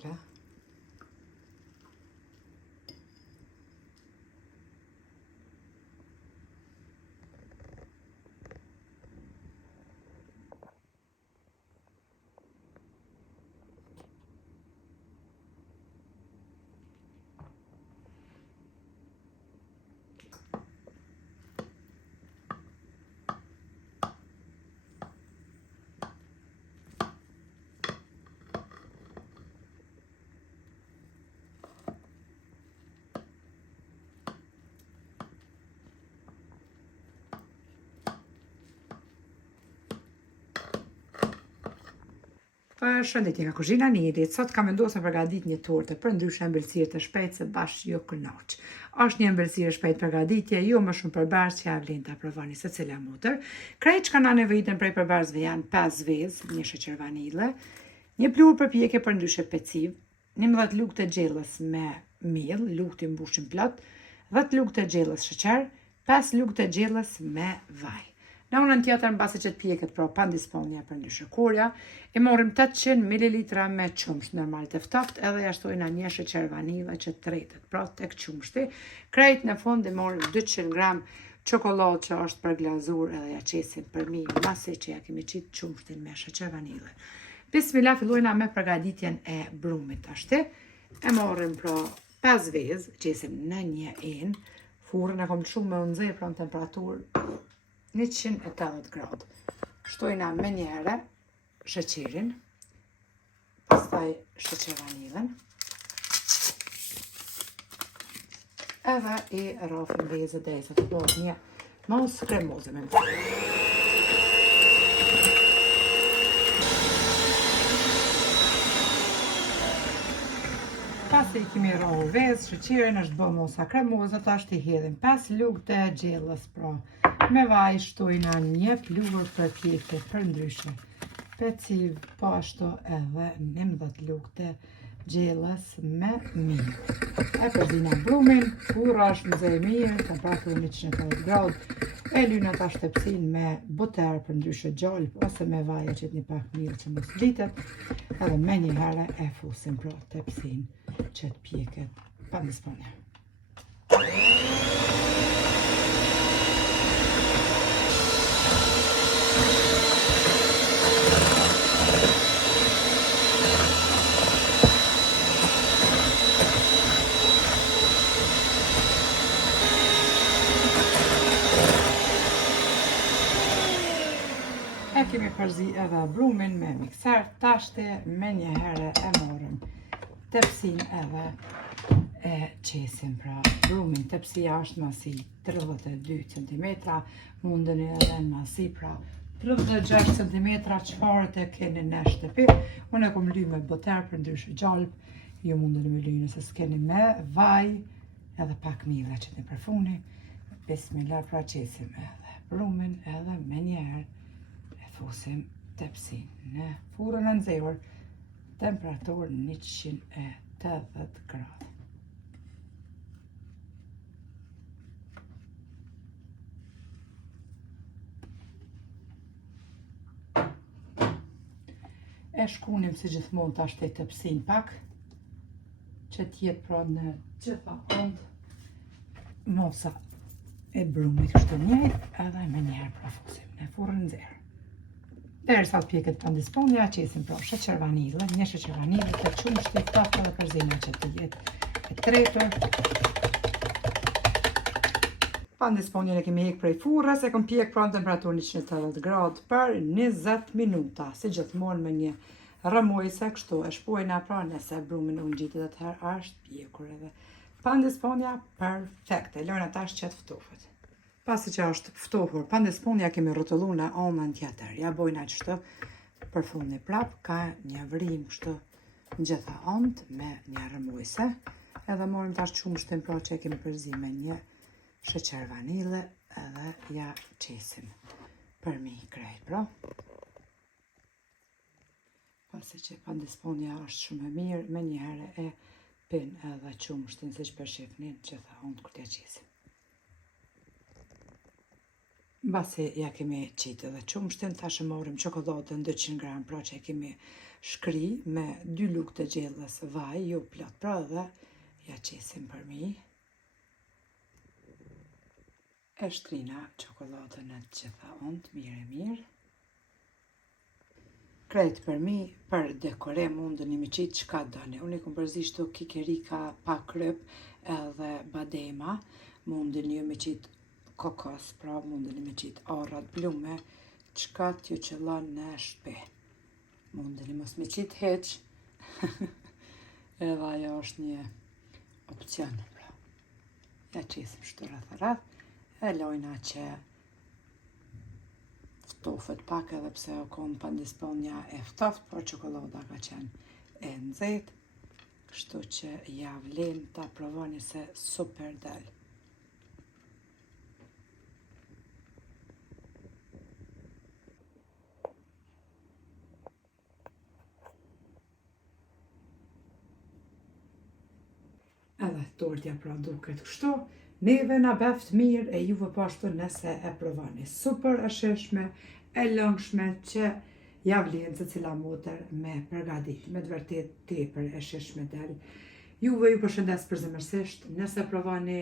Kla. Shëndetje nga kuzhina Nidit. Sot kam vendosur të përgatit një tortë për ndryshe ëmbëlsirë të shpejtë se bashkë jo kënaq. Është një ëmbëlsirë shpejtë përgatitje, jo më shumë përbars që ja vlen ta provoni secila motër. Krejt që na nevojiten prej përbarsve janë 5 vezë, një sheqer vanile, një pluhur përpjekje për ndryshe peciv, 11 lugë të gjellës me miell, lugët i mbushin plot, 10 lugë të gjellës sheqer, 5 lugë të gjellës me vaj. Në unën tjetër, mbasi që të pjeket pra pandisponja për ndryshe kurja, i morim 800 ml me qumsht normal të ftoft, edhe ja shtojna një sheqer vanila që tretet, pra tek qumshti. Krejt në fund i morim 200 gram çokoladë që është për glazur, edhe ja qesim për mi, masi që ja kemi qit qumshtin me sheqer vanile. Bismillah, fillojna me përgatitjen e brumit ashti. E morim pra 5 vezë, qesim në një enë, furrën e kom shumë me unëzej pra në temperaturë 180 gradë. Shtojna me njëherë sheqerin, pastaj sheqer vanilën, edhe i rrafim vezët derisa të bëhet një mos kremoze me më. Pasi i kemi rrahur vezë, sheqerin është bë mosa kremoze, tash i hedhim 5 lugë të gjellës pra me vaj, shtojna një pluhur përpjekje për ndryshe peciv, po ashtu edhe 11 lugë të gjellës me miell. E përzina brumin, furra është nxehtë mirë, temperaturë 180 gradë, e lyna tash tepsin me buter për ndryshe gjalp ose me vaj e qet një pak miell që mos litet, edhe me një herë e fusim pra tepsin që të pjeket pandisponja. E kemi përzi edhe brumin me mikser, tashti me një herë e morëm tepsin edhe e qesim pra brumin. Tepsia është masi 32 cm, mundeni edhe në masi pra 36 cm, çfarë të keni në shtëpi. Unë e kom ly me buter për ndryshe gjalp, ju mundeni me ly nëse s'keni me vaj, edhe pak miell që të përfuni. Bismillah, pra qesim edhe brumin edhe me një herë fusim tepsin në furrën e nxehur, temperaturë 180 gradë. E shkunim si gjithmonë tash te tepsin pak, që t'jetë pra në gjitha ëndë mosa e brumit kështu njëjtë, edhe me njëherë pra fusim në furrën e nxehur. Derisa të pjeket pandisponja, qesim pra sheqer vanile, një sheqer vanile të qumshti, tapë edhe përzina që të jetë e tretur. Pandisponjen e kemi hek prej furrës, e kom pjek pra në temperaturë 180 gradë për 20 minuta, si gjithmonë me një rrëmuese, kështu e shpojna pra nëse brumin u ngjitet atëherë është pjekur edhe. Pandisponja perfekte, lojna tash që të ftohet. Pasi që është ftohur, pandisponja kemi rrotulluar në anën tjetër. Ja bojna kështu përfundni prap, ka një vrim kështu në gjitha anët me një rrëmuese. Edhe morim tash qumshtin pra që kemi përzi me një sheqer vanile edhe ja qesim për mi krejt pra. Pasi që pandisponja është shumë e mirë, me një herë e pin edhe qumshtin si që përshifnin gjitha anët kur t'ja qesim. Mbasi ja kemi qitë edhe qumshtin, tash e morim çokoladën 200 gram, pra që e kemi shkri me 2 lugë të gjellës vaj, jo plot, pra dhe ja qesim përmi. E shtrina çokoladën në të gjitha ont, mirë. Krejt përmi, për dekorim mundeni me qitë çka doni. Unë i kom përzishtu kikerika pa kryp edhe badema, mundeni ju me qitë kokos, pra mundeni me qitë arrat blume, çka t'ju qëllon në shtëpi. Mundeni mos me qitë hiç, edhe ajo është një opcion. Pra. Ja qesim shtu rreth, e lojna që ftofet pak edhe pse o kom pandisponja e ftoft, por çokolada ka qenë e nxehtë, kështu që ja vlen ta provoni se super del. Edhe tortja pra duket kështu, neve na beft mirë e juve pashtu nëse e provani. Super e shishme, e lëngshme që ja vlen se cila motër me përgatit, me të vërtet tepër e shishme del. Juve ju përshëndes përzemërsisht, nëse provani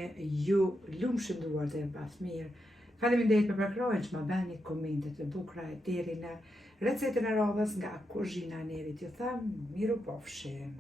ju lumshin duart e beft mirë. Faleminderit për përkrojnë që ma beni komentet e bukra e deri në recetën e radhës nga kuzhina e Nerit. Ju them, miru pofshim.